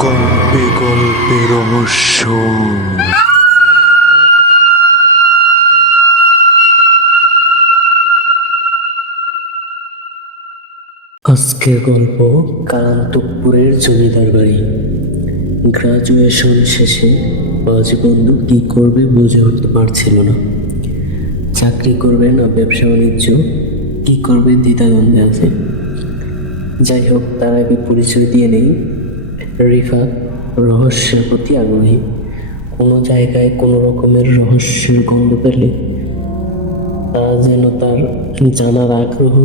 গল্পে গল্পে রহস্য। আজকের গল্প কালান্তপুরের জমিদার বাড়ি। গ্রাজুয়েশন শেষে পাঁচ বন্ধু কি করবে বুঝে উঠতে পারছিল না। চাকরি করবে না ব্যবসা বাণিজ্য, কি করবে দ্বিধাদ্বন্দ্বে আছে। যাই হোক, তার আগে পরিচয় দিয়ে নেই। রিফাত রহস্যের প্রতি আগ্রহী। কোনো জায়গায় কোনো রকমের রহস্যের গন্ধ পেলে তা যেন তার জানার আগ্রহ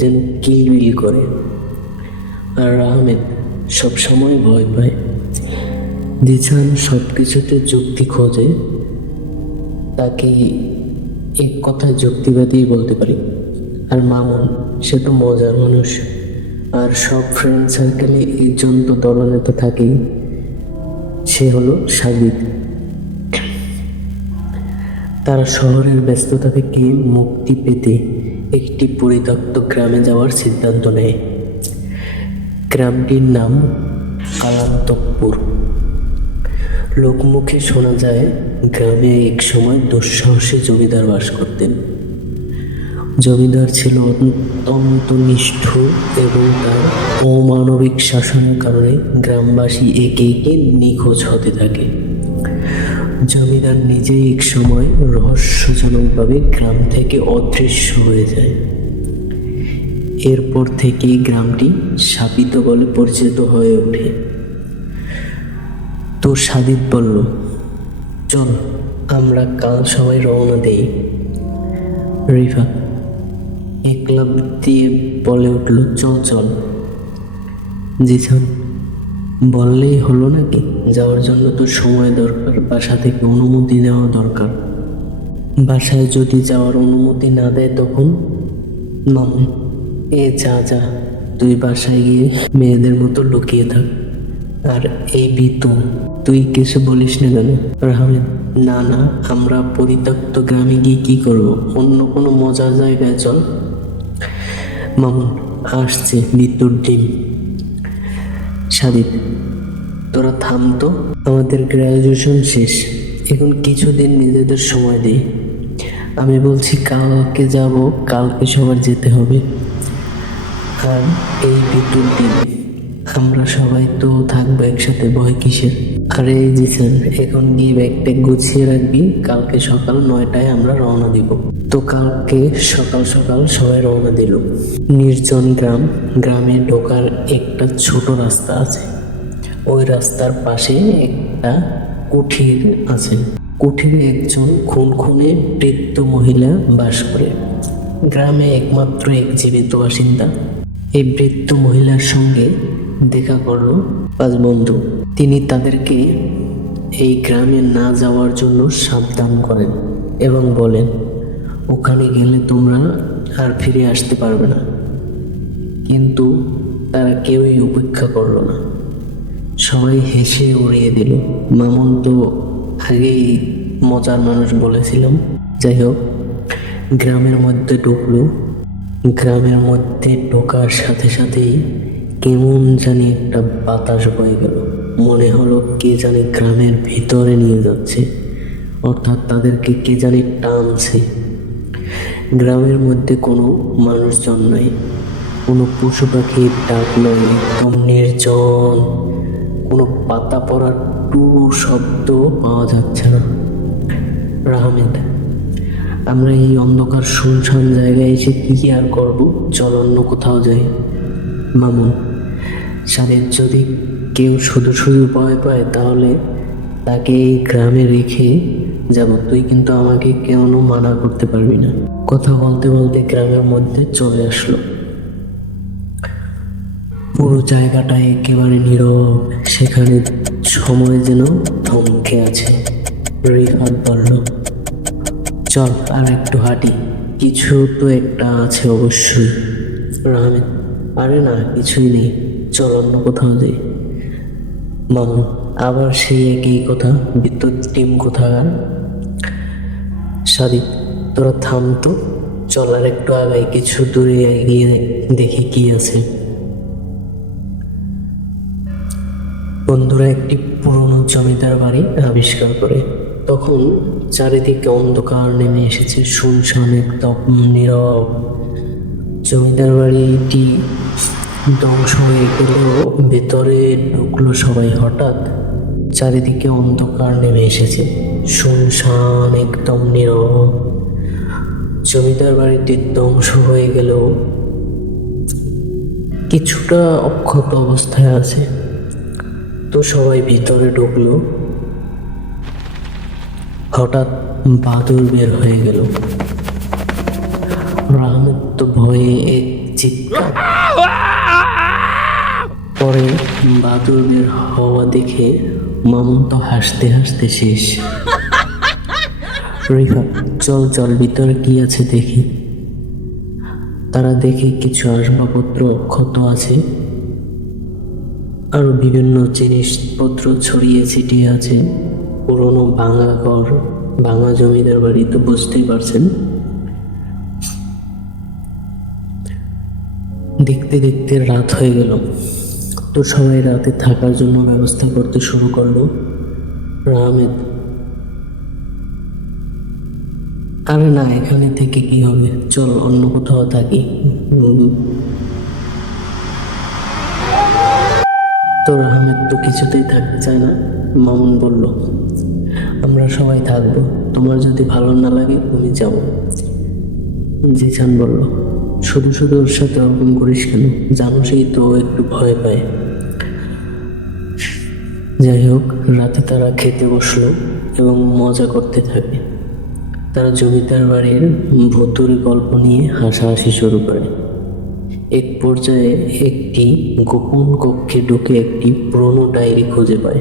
যেন কিলবিল করে। আর আহমেদ সবসময় ভয় পায়। জিসান সব কিছুতে যুক্তি খোঁজে, তাকে এক কথায় যুক্তিবাদী বলতে পারি। আর মামুন, সে তো মজার মানুষ। আর সব ফ্রেন্ড সার্কেলে একজন তো দলনেতা থাকেই, সে হলো সাবিত। তারা শহরের ব্যস্ততা থেকে মুক্তি পেতে একটি পরিত্যক্ত গ্রামে যাওয়ার সিদ্ধান্ত নেয়। গ্রামটির নাম কালান্তপুর। লোকমুখে শোনা যায় গ্রামে এক সময় দুঃসাহসী জমিদার বাস করতেন। জমিদার ছিল অত্যন্ত নিষ্ঠুর এবং তার অমানবিক শাসনের কারণে গ্রামবাসী একে একে নিখোঁজ হতে থাকে। জমিদার নিজেই এক সময় রহস্যজনকভাবে গ্রাম থেকে অদৃশ্য হয়ে যায়। এরপর থেকেই গ্রামটি শাপিত বলে পরিচিত হয়ে ওঠে। তো সাদিত বলল, চল আমরা কাল সবাই রওনা দেই। রিফা একলা দিয়ে বলে উঠল, চল চল। জিসান, বললেই হলো নাকি? যাওয়ার জন্য তো সময় দরকার, বাসা থেকে অনুমতি নেওয়া দরকার। বাসায় যদি যাওয়ার অনুমতি না দেয় তখন? মামুন, যা যা, তুই বাসায় গিয়ে মেয়েদের মতো লুকিয়ে থাক। আর এই বিতু, তুই কিছু বলিস না কেন? আহমেদ, না না, আমরা পরিত্যক্ত গ্রামে গিয়ে কি করব? অন্য কোনো মজার জায়গায় চল। মামুন, আসছে বিতুর ডিম। সাদিত, তোরা থাম তো, আমাদের গ্র্যাজুয়েশন শেষ, এখন কিছুদিন নিজেদের সময় দিই। আমি বলছি কালকে যাব, কালকে সবার যেতে হবে। আর এই বিদ্যুৎ দিন আমরা সবাই তো থাকবো একসাথে, ভয় কিসের? আরে জিসান, এখন গিয়ে ব্যাগটা গুছিয়ে রাখবি, কালকে সকাল 9টায় আমরা রওনা দিব। তো কালকে সকাল সকাল সবাই রওনা দিল। নির্জন গ্রাম। গ্রামে ঢোকার একটা ছোট রাস্তা আছে। ওই রাস্তার পাশে একটা কুঠির আছে। কুঠিরে একজন খুনখুনে বৃদ্ধ মহিলা বাস করে, গ্রামে একমাত্র এক জীবিত বাসিন্দা। এই বৃদ্ধ মহিলার সঙ্গে দেখা করলো পাঁচ বন্ধু। তিনি তাদেরকে এই গ্রামে না যাওয়ার জন্য সাবধান করেন এবং বলেন, ওখানে গেলে তোমরা আর ফিরে আসতে পারবে না। কিন্তু তারা কেউই উপেক্ষা করলো না, সবাই হেসে উড়িয়ে দিল। মামুন তো আগেই মজার মানুষ বলেছিলাম। যাই হোক, গ্রামের মধ্যে ঢুকলো। গ্রামের মধ্যে ঢোকার সাথে সাথেই কেমন জানি একটা বাতাস বয়ে গেল। মনে হলো কে জানি গ্রামের ভিতরে নিয়ে যাচ্ছে, অর্থাৎ তাদেরকে কে জানি টানছে। গ্রামের মধ্যে কোনো মানুষজন নাই, কোনো পশু পাখির ডাক নয়, একদম নির্জন। কোনো পাতা পড়ার টু শব্দ পাওয়া যাচ্ছে না। আহমেদ, আমরা এই অন্ধকার শুনশান জায়গায় এসে কি আর করবো? চল অন্য কোথাও যাই। মামুন, সাদের যদি কেউ শুধু শুধু ভয় পায় তাহলে তাকে এই গ্রামে রেখে যাব। তুই কিন্তু আমাকে কেউ মানা করতে পারবি না। কথা বলতে বলতে গ্রামের মধ্যে চলে আসলো। পুরো জায়গাটা একেবারে নীরব, সেখানে সময় যেন থমকে আছে। রিফাত বলল, চল আর একটু হাঁটি, কিছু তো একটা আছে অবশ্যই। আহমেদ, আরে না, কিছুই নেই, চল অন্য কোথাও যাই। মামু, আবার সেই একই কথা, বিদ্যুৎ টিম কোথাকার। সাদিক, তোরা থাম তো, চল আর একটু আগাই, কিছু দূরে এগিয়ে দেখি কি আছে। বন্ধুরা একটি পুরনো জমিদার বাড়ি আবিষ্কার করে। তখন চারিদিকে অন্ধকার নেমে এসেছে, শুনশান একদম নীরব। জমিদার বাড়িটি ধ্বংস হয়ে গেলেও ভেতরে ঢুকলো সবাই। হঠাৎ চারিদিকে অন্ধকার নেমে এসেছে, শুনশান একদম নীরব। জমিদার বাড়িটি ধ্বংস হয়ে গেলেও কিছুটা অক্ষত অবস্থায় আছে। তো সবাই ভিতরে ঢুকলো। হঠাৎ বাদুড় বের হয়ে গেল। রাহমেদ তো ভয়ে এক চিৎকার। পরে বাদুড় বের হওয়া দেখে মামুন তো হাসতে হাসতে শেষ। রিফাত, চল চল ভিতরে কি আছে দেখি। তারা দেখে কিছু আসবাবপত্র অক্ষত আছে, আরো বিভিন্ন জিনিসপত্র ছড়িয়ে ছিটিয়ে আছে। পুরনো ভাঙা ঘর, ভাঙা জমিদার বাড়ি, তো বুঝতেই পারছেন। দেখতে দেখতে রাত হয়ে গেল। তো সবাই রাতে থাকার জন্য ব্যবস্থা করতে শুরু করলো। রাহমেদ, আরে না, এখানে থেকে কি হবে, চল অন্য কোথাও থাকি। তো রাহমেদ তো কিছুতেই থাকতে চায় না। মামুন বলল, আমরা সবাই থাকবো, তোমার যদি ভালো না লাগে তুমি যাও। জিসান বলল, শুধু শুধু ওর সাথে ওরকম করিস কেন, জানো সেই তো একটু ভয় পায়। যাই হোক, রাতে তারা খেতে বসলো এবং মজা করতে থাকে। তারা জমিদার বাড়ির ভুতুড়ে গল্প নিয়ে হাসাহাসি শুরু করে। এক পর্যায়ে একটি গোপন কক্ষে ঢুকে একটি পুরনো ডায়েরি খুঁজে পায়।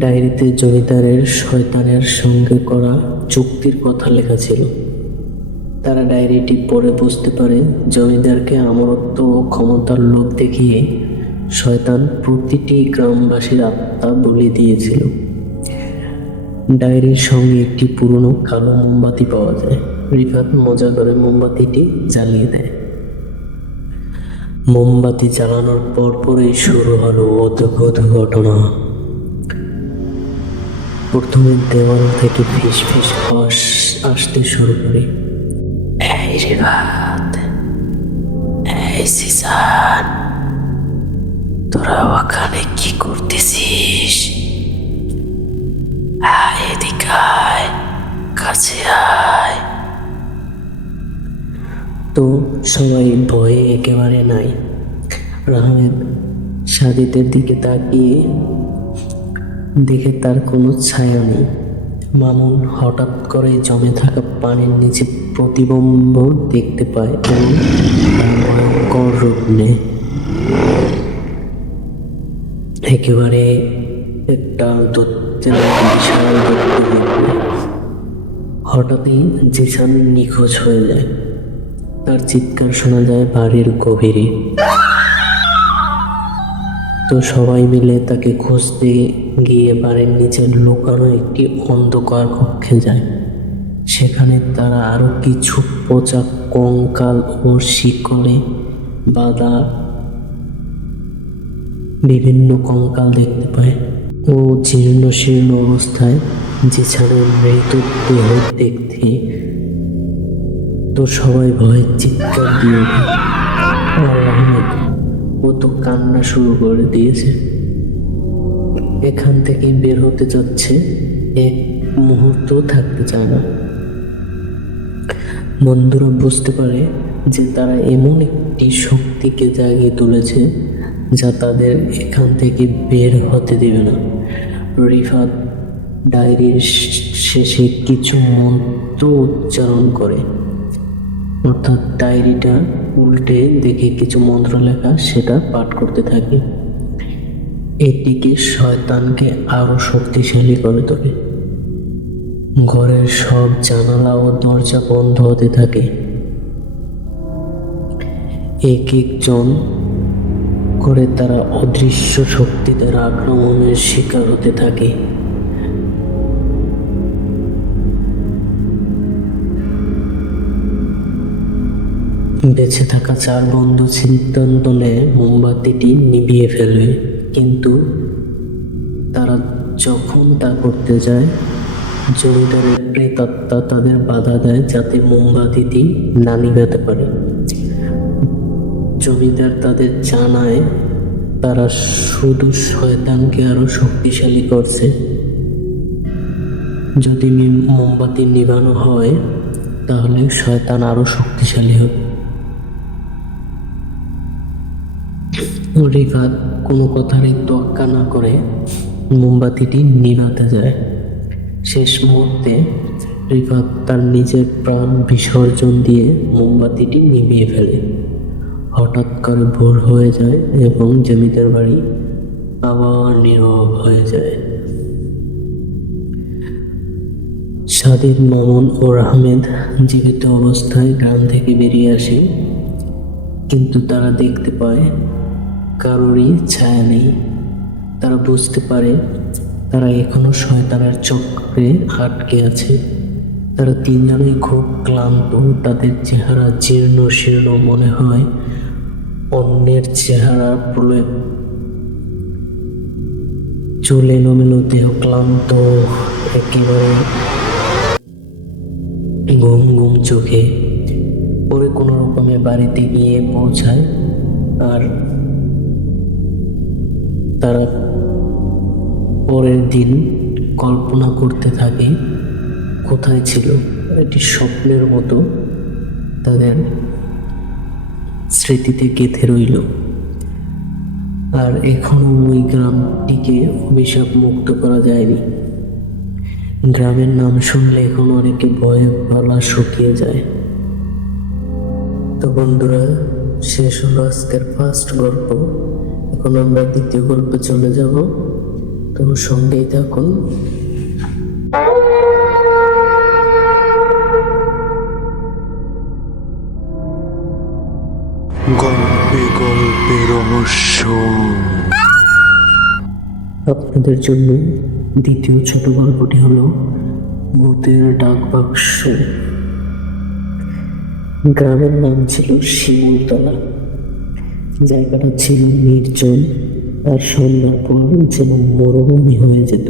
ডায়েরিতে জমিদারের শয়তানের সঙ্গে করা চুক্তির কথা লেখা ছিল। তারা ডায়েরিটি পড়ে বুঝতে পারে জমিদারকে আমরত্ব ও ক্ষমতার লোভ দেখিয়ে শয়তান প্রতিটি গ্রামবাসীর আত্মা বলি দিয়েছিল। ডায়েরির সঙ্গে একটি পুরনো কালো মোমবাতি পাওয়া যায়। রিফাত মজা করে মোমবাতিটি জ্বালিয়ে দেয়। মোমবাতি জ্বালানোর পরপরই শুরু হলো অদ্ভুত ঘটনা। প্রথমে দেওয়াল থেকে ফিস ফিস আওয়াজ আসতে শুরু করে। এই রিফাত, এই জিসান, তোরা ওখানে কি করতেছিস? আয় এদিকে আয়, কাছে আয়। তো সবাই ভয়ে একেবারে নাই। রাহমেদ সাজিদের দিকে তাকিয়ে দেখে তার কোনো ছায়া নেই। মামুন হঠাৎ করে জমে থাকা পানির নিচে প্রতিবিম্ব দেখতে পায় এবং ভয়ঙ্কর রূপ নেয়। একেবারে একটা বিশাল হঠাৎই জিসান নিখোঁজ হয়ে যায়। তার চিৎকার শোনা যায় বাড়ির গভীরে। তো সবাই মিলে তাকে খুঁজতে গিয়ে বাড়ির নিচে লুকানো একটি অন্ধকার কক্ষে যায়। সেখানে তারা আরো কিছু পচা কঙ্কাল ও শিকলে বাঁধা বিভিন্ন কঙ্কাল দেখতে পায় ও জীর্ণ শীর্ণ অবস্থায় জিসানের মৃতদেহ দেখতে। তো সবাই ভয়ে চিৎকার দিয়ে ওঠে। রাহমেদ, ও তো কান্না শুরু করে দিয়েছে। এখান থেকে বের হতে যাচ্ছে, এক মুহূর্ত থাকতে চায় না। বন্ধুরা বুঝতে পারে যে তারা এমন একটি শক্তিকে জাগিয়ে তুলেছে যা তাদের এখান থেকে বের হতে দেবে না। রিফাত ডায়েরির শেষে কিছু মন্ত্র উচ্চারণ করে, অর্থাৎ ডায়েরিটা উল্টে দেখে কিছু মন্ত্র লেখা, সেটা পাঠ করতে থাকে। এটিকে শয়তানকে আরো শক্তিশালী করে তোলে। ঘরের সব জানালা ও দরজা বন্ধ হতে থাকে। এক একজন করে তারা অদৃশ্য শক্তিদের আক্রমণের শিকার হতে থাকে। বেঁচে থাকা 4 বন্ধু সিদ্ধান্ত নেয় মোমবাতিটি নিভিয়ে ফেলবে, কিন্তু তারা যখন তা করতে যায়, জমিদারের প্রেতাত্মা তাদের বাধা দেয় যাতে মোমবাতিটি না নিভাতে পারে। জমিদার তাদের জানায় তারা শুধু শয়তানকে আরো শক্তিশালী করছে। যদি মোমবাতি নিভানো হয় তাহলে শয়তান আরো শক্তিশালী হবে। রিফাত কোনো কথারই তোয়াক্কা না করে মোমবাতিটি নিভাতে যায়। শেষ মুহূর্তে রিফাত তার নিজের প্রাণ বিসর্জন দিয়ে মোমবাতিটি নিভিয়ে ফেলে। হঠাৎ করে ভোর হয়ে যায় এবং জমিদার বাড়ি আবার নীরব হয়ে যায়। সাদিদ, মামুন ও আহমেদ জীবিত অবস্থায় গ্রাম থেকে বেরিয়ে আসে, কিন্তু তারা দেখতে পায় কারোরই ছায়া নেই। তারা বুঝতে পারে তারা এখনো শয়তানের চক্রে আটকে আছে। তারা তিনজনেই খুব ক্লান্ত, তাদের চেহারা জীর্ণ শীর্ণ, মনে হয় অন্যের চেহারা প্রলেপ। চুল এলোমেলো, দেহ ক্লান্ত, একেবারে ঘুম ঘুম চোখে। পরে কোনো রকমে বাড়িতে গিয়ে পৌঁছায়, আর তারা পরের দিন কল্পনা করতে থাকে কোথায় ছিল। এটি স্বপ্নের মতো তাদের স্মৃতিতে গেঁথে রইল। আর এখনো ওই গ্রামটিকে অভিশাপ মুক্ত করা যায়নি। গ্রামের নাম শুনলে এখন অনেকে ভয়ে গলা শুকিয়ে যায়। তো বন্ধুরা, শেষ হলো আজকের ফার্স্ট গল্প। এখন আমরা দ্বিতীয় গল্পে চলে যাব, তো সঙ্গেই থাকুন। গল্পে গল্পে রহস্য। আপনাদের জন্য দ্বিতীয় ছোট গল্পটি হলো ভূতের ডাক বাক্স। গ্রামের নাম ছিল শিমুলতলা। জায়গাটা ছিল নির্জন, আর সন্ধ্যার পর যেন মরুভূমি হয়ে যেত।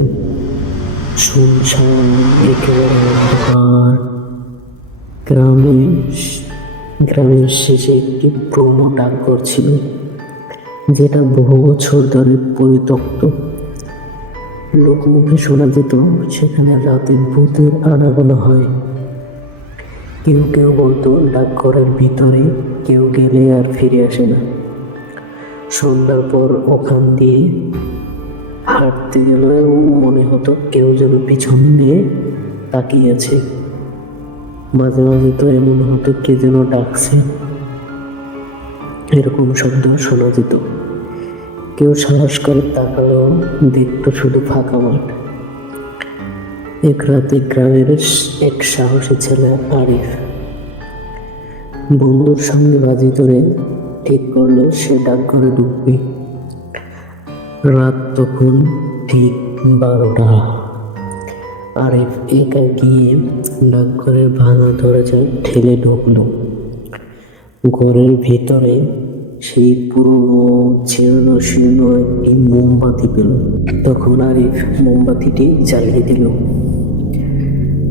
শুনশান, একেবারে অন্ধকার। গ্রামের শেষে একটি পুরনো ডাকঘর ছিল, যেটা বহু বছর ধরে পরিত্যক্ত। লোকমুখে শোনা যেত সেখানে রাতে ভূতের আনাগোনা হয়। কেউ কেউ বলতো ডাকঘরের ভিতরে কেউ গেলে আর ফিরে আসে না। সন্ধ্যার পর ওখান দিয়ে হাঁটতে গেলেও মনে হতো কেউ যেন পিছন দিয়ে তাকিয়ে আছে। মাঝে মাঝে তো এমন হতো কে যেন ডাকছে, এরকম শব্দ শোনা যেত। কেউ সাহস করে তাকালেও দেখতো শুধু ফাঁকা মাঠ। এক রাতে গ্রামের এক সাহসী ছেলে আরিফ বন্ধুর সঙ্গে বাজি ধরে ঠিক করলো সে ডাকঘরে ঢুকবে। রাত তখন ঠিক 12টা। আরিফ একা গিয়ে ডাকঘরের ভাঙা দরজা ঠেলে ঢুকলো। ঘরের ভিতরে সেই পুরনো জীর্ণ শীর্ণ একটি মোমবাতি পেল। তখন আরিফ মোমবাতিটি জ্বালিয়ে দিল।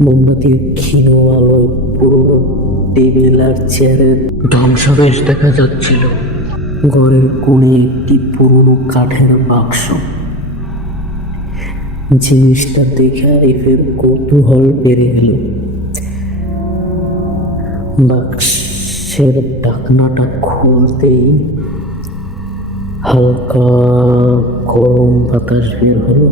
মোমবাতির ক্ষীণ আলোয় পুরনো টেবিল আর চেয়ারের ধ্বংসাবশেষ দেখা যাচ্ছিল। ঘরের কোণে একটি পুরনো কাঠের বাক্স। জিনিসটা দেখে আরিফের কৌতূহল বেড়ে গেল। বাক্সের ঢাকনাটা খুলতেই হালকা গরম বাতাস বের হলো,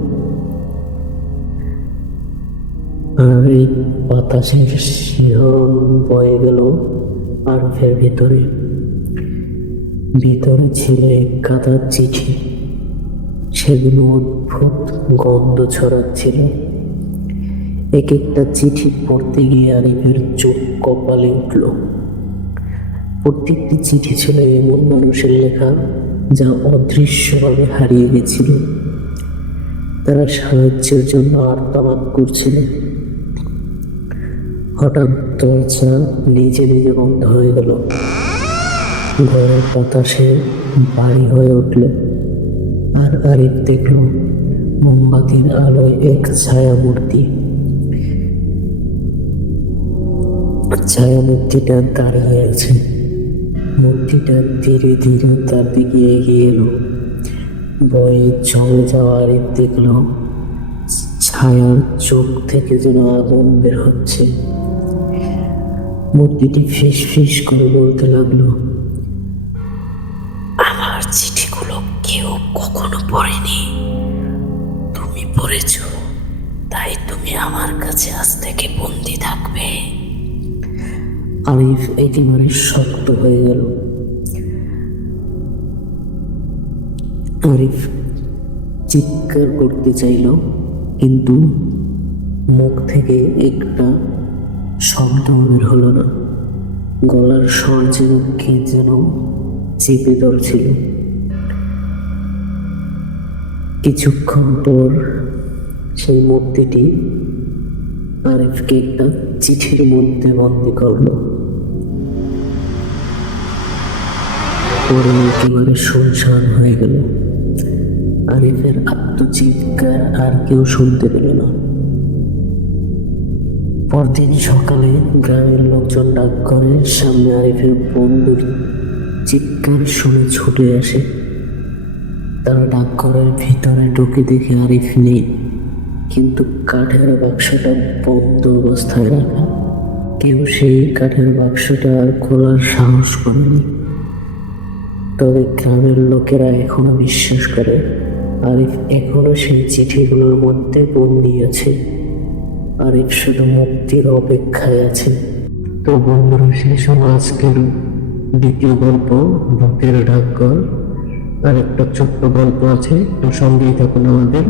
আর এই বাতাসের শিহরণ বয়ে গেল আরিফের ভিতরে। ভিতরে ছিল এক গাদা চিঠি। সেগুলো অদ্ভুত গন্ধ ছড়াচ্ছিল। এক একটা চিঠি পড়তে গিয়ে আরিফের চোখ কপালে উঠল। প্রত্যেকটি চিঠি ছিল এমন মানুষের লেখা যা অদৃশ্যভাবে হারিয়ে গেছিল। তারা সাহায্যের জন্য আর্তনাদ করছিল। হঠাৎ দরজা নিজে নিজে বন্ধ হয়ে গেল। ঘরের বাতাসে ভারী হয়ে উঠল, আর আরিফ দেখল মোমবাতির আলোয় এক ছায়ামূর্তিটা দাঁড়িয়ে আছে। মূর্তিটা ধীরে ধীরে তার দিকে এগিয়ে এলো। ভয়ে জমে যাওয়া আরিফ দেখল ছায়ার চোখ থেকে যেন আগুন বের হচ্ছে। মূর্তিটি ফিস ফিস করে বলতে লাগলো, আমার চিঠিগুলো কেউ কখনো পড়েনি, তুমি পড়েছ, তাই তুমি আমার কাছে আজ থেকে বন্দি থাকবে। আরিফ একেবারে শক্ত হয়ে গেল। আরিফ চিৎকার করতে চাইল, কিন্তু মুখ থেকে একটা শব্দ বের হলো না। গলার স্বর যেন কে যেন চেপে ধরছিল। কিছুক্ষণ পর সেই মূর্তিটি আরিফকে একটা চিঠির মধ্যে বন্দি করলো। পরে একেবারে শুনশান হয়ে গেল। আরিফের আত্মচিৎকার আর কেউ শুনতে পেল না। পরদিন সকালে গ্রামের লোকজন ডাকঘরের সামনে আরিফের বন্ধুর চিৎকার শুনে ছুটে আসে। তারা ডাকঘরের ভিতরে ঢুকে দেখে আরিফ নেই, কিন্তু কাঠের বাক্সটা বন্ধ অবস্থায় রাখা। কেউ সেই কাঠের বাক্সটা আর খোলার সাহস করেনি। তবে গ্রামের লোকেরা এখনো বিশ্বাস করে আরিফ এখনো সেই চিঠিগুলোর মধ্যে বন্দি আছে। আরিফ শুধু মুক্তির অপেক্ষায় আছে। তো বন্ধুরা, শেষ হলো আজকের দ্বিতীয় গল্প, ভূতের ডাকঘর। আর একটা ছোট্ট গল্প আছে, তো সঙ্গেই থাকুন আমাদের।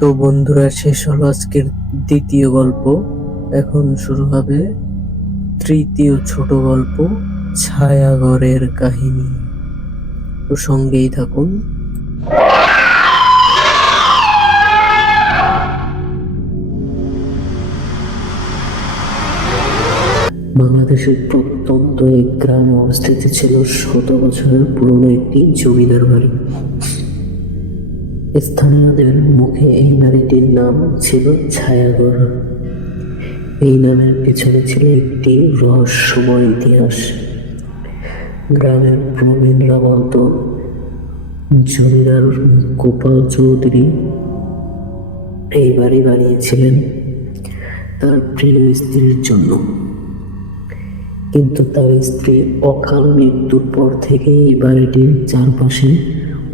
তো বন্ধুরা, শেষ হলো আজকের দ্বিতীয় গল্প। এখন শুরু হবে তৃতীয় ছোট গল্প, ছায়াঘরের কাহিনী। তো সঙ্গেই থাকুন। বাংলাদেশের প্রত্যন্ত এক গ্রামে অবস্থিত ছিল 100 বছরের পুরনো একটি জমিদার বাড়ি। স্থানীয়দের মুখে এই বাড়িটির নাম ছিল ছায়াঘর। এই নামের পেছনে ছিল একটি রহস্যময় ইতিহাস। গ্রামের প্রবীণরা বলত, জমিদার গোপাল চৌধুরী এই বাড়ি বানিয়েছিলেন তার প্রিয় স্ত্রীর জন্য, কিন্তু তার স্ত্রী অকাল মৃত্যুর পর থেকে এই বাড়িটির চারপাশে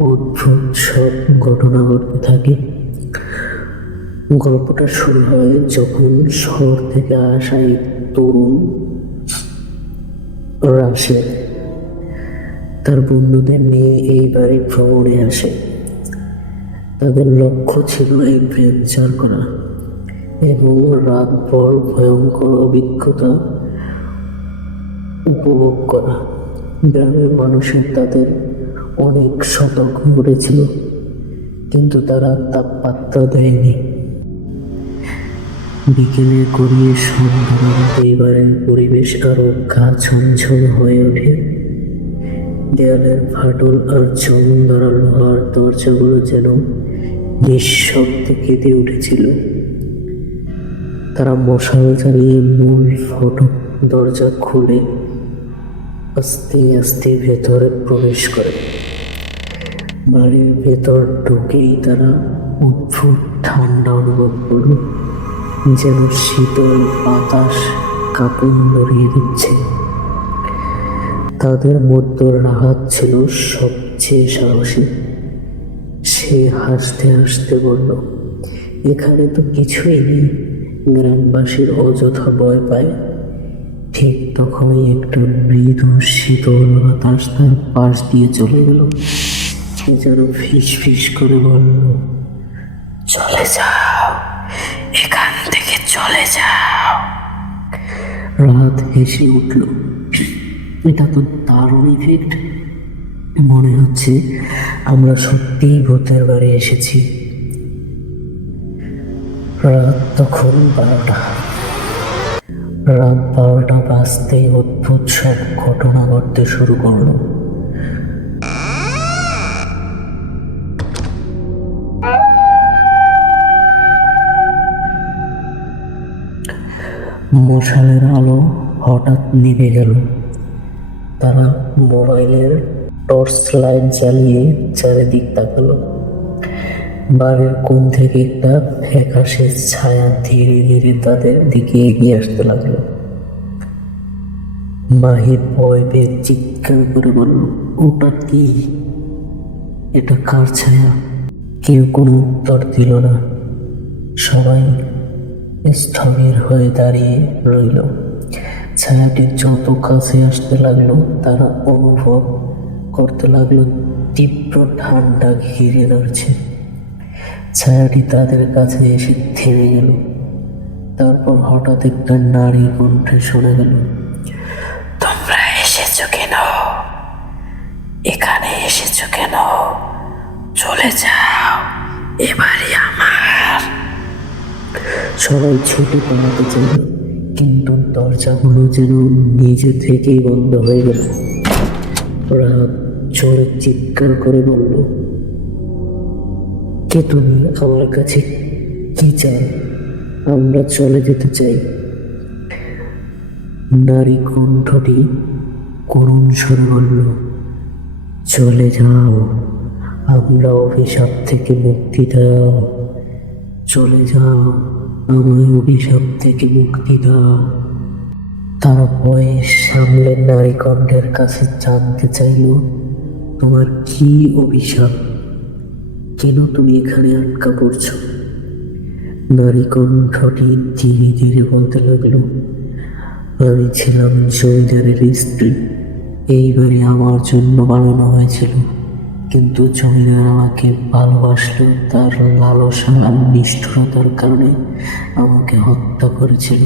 অদ্ভুত সব ঘটনা ঘটতে থাকে। গল্পটা শুরু হয় যখন শহর থেকে আসা এক তরুণ রাশেদ তার বন্ধুদের নিয়ে এই বাড়ি ভ্রমণে আসে। তাদের লক্ষ্য ছিল অ্যাডভেঞ্চার করা এবং রাতভর ভয়ঙ্কর অভিজ্ঞতা উপভোগ করা। গ্রামের মানুষের তাদের অনেক সতর্ক করেছিল, কিন্তু তারা তা পাত্তা দেয়নি। বিকেলে গড়িয়ে সন্ধ্যা এবারের পরিবেশ আরো গা ছমছম হয়ে ওঠে। দেয়ালের ফাটল আর চমন ধরা লোহার দরজাগুলো যেন নিঃশব্দে কেঁদে উঠেছিল। তারা মশাল জ্বালিয়ে মূল ফটক দরজা খুলে আস্তে আস্তে ভেতরে প্রবেশ করে। বাড়ির ভেতর ঢুকেই তারা অদ্ভুত ঠান্ডা অনুভব করল, যেন শীতল বাতাস কাঁপন ধরিয়ে দিচ্ছে। তাদের মধ্যে রাহাত ছিল সবচেয়ে সাহসী। সে হাসতে হাসতে বলল, এখানে তো কিছুই নেই, গ্রামবাসীর অযথা ভয় পায়। ঠিক তখনই একটা মৃদু শীতল বাতাস তার পাশ দিয়ে চলে গেল। সে যেন ফিস ফিস করে বলল, চলে যাও, এখান থেকে চলে যাও। রাত হেসে উঠল, এটা তো দারুণ ইফেক্ট, মনে হচ্ছে আমরা সত্যিই ভূতের বাড়ি এসেছি। রাত তখন 12টা। রাত 12টা বাজতেই অদ্ভুত সব ঘটনা ঘটতে শুরু করলো। মশালের আলো হঠাৎ নিভে গেল। তারা মোবাইলের টর্চ লাইট জ্বালিয়ে চারিদিক তাকালো। বাড়ির কোণ থেকে একটা ফ্যাকাশে ছায়া ধীরে ধীরে তাদের দিকে এগিয়ে আসতে লাগলো। মাহির ভয় পেয়ে চিৎকার করে বলল, ওটা কি? এটা কার ছায়া? কেউ কোনো উত্তর দিল না। সবাই স্থবির হয়ে দাঁড়িয়ে রইল। ছায়াটি যত কাছে আসতে লাগলো তারা অনুভব করতে লাগলো তীব্র ঠান্ডা ঘিরে ধরছে। ছায়াটি তাদের কাছে এসে থেমে গেল। তারপর হঠাৎ একটা নারী কণ্ঠে শোনা গেল, তোমরা এসেছো কেন? এখানে এসেছো কেন? চলে যাও, এবারে আমার। সবাই ছুটে পালাতে চাইল, কিন্তু দরজাগুলো যেন নিজে থেকেই বন্ধ হয়ে গেল। রাত জোরে চিৎকার করে বলল, কে তুমি? আমার কাছে কি চাই? আমরা চলে যেতে চাই। নারী কণ্ঠটি করুণ স্বরে বলল, চলে যাও, আমরা অভিশাপ থেকে মুক্তি দাও। চলে যাও, আমায় অভিশাপ থেকে মুক্তি দাও। তারা ভয়ে সামলে নারী কণ্ঠের কাছে জানতে চাইল, তোমার কি অভিশাপ? কেন তুমি এখানে আটকা পড়ছো? নারী কণ্ঠটি ধীরে ধীরে বলতে লাগলো, আমি ছিলাম জমিদারের স্ত্রী। এইবারে আমার জন্য বানানো হয়েছিল, কিন্তু জমিদার আমাকে ভালোবাসলো। তার লালসা আর নিষ্ঠুরতার কারণে আমাকে হত্যা করেছিল।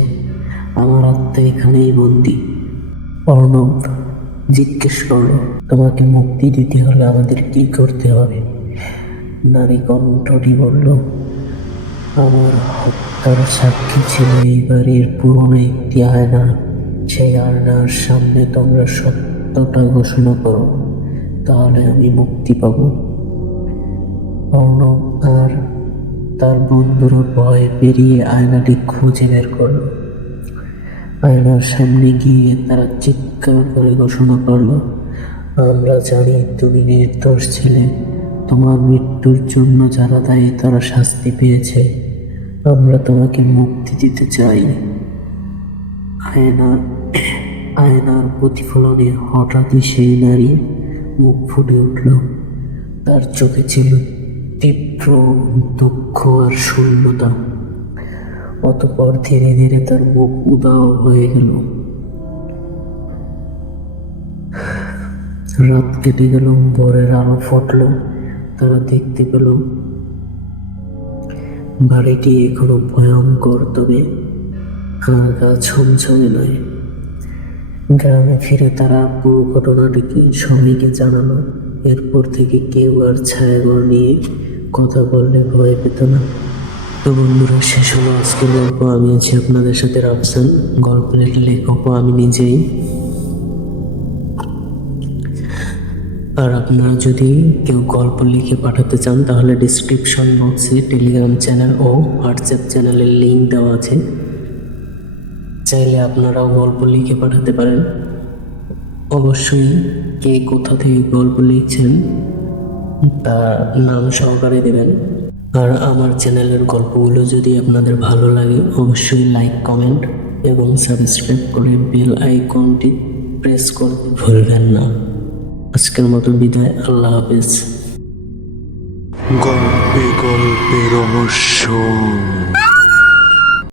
আমার আত্মা এখানেই বন্দি। অর্ণব জিজ্ঞেস করলো, তোমাকে মুক্তি দিতে হলে আমাদের কি করতে হবে? নারী কণ্ঠটি বলল, আমার হত্যার সাক্ষী ছিল এই বাড়ির পুরনো একটি আয়না। সেই আয়নার সামনে তোমরা সত্যটা ঘোষণা করো, তাহলে আমি মুক্তি পাব। অর্ণব আর তার বন্ধুরা ভয় পেরিয়ে আয়নাটি খুঁজে বের করলো। আয়নার সামনে গিয়ে তারা চিৎকার করে ঘোষণা করলো, আমরা জানি তুমি নির্দোষ ছিলে। তোমার মৃত্যুর জন্য যারা দায়ী তারা শাস্তি পেয়েছে। আমরা তোমাকে মুক্তি দিতে চাই। আয়নার প্রতিফলনে হঠাৎই সেই নারীর মুখ ফুটে উঠল। তার চোখে ছিল তীব্র দুঃখ আর শূন্যতা। অতঃপর ধীরে ধীরে তার মুখ উদাও হয়ে গেল। রাত কেটে গেল, ভোরের আলো ফুটল। তারা দেখতে পেল বাড়িটি এখনো ভয়ঙ্কর, তবে আর গা ছমছমে নয়। গ্রামে ফিরে তারা পুরো ঘটনাটিকে সবাইকে জানালো। এরপর থেকে কেউ আর ছায়াঘর নিয়ে কথা বললে ভয় পেত না। তো বন্ধুরা, শেষ হলো আজকের গল্প। আমি আছি আপনাদের সাথে রাফসান, গল্পের লেখকও আমি নিজেই। আর আপনারা যদি কেউ গল্প লিখে পাঠাতে চান তাহলে ডিসক্রিপশন বক্সে টেলিগ্রাম চ্যানেল ও হোয়াটসঅ্যাপ চ্যানেলের লিঙ্ক দেওয়া আছে। চাইলে আপনারাও গল্প লিখে পাঠাতে পারেন। অবশ্যই কে কোথা থেকে গল্প লিখছেন তার নাম সহকারে দেবেন। আর আমার চ্যানেলের গল্পগুলো যদি আপনাদের ভালো লাগে অবশ্যই লাইক, কমেন্ট এবং সাবস্ক্রাইব করে বেল আইকনটি প্রেস করতে ভুলবেন না। আজকের মতো বিদায়, আল্লাহ হাফেজ। গল্পে গল্পে রহস্য।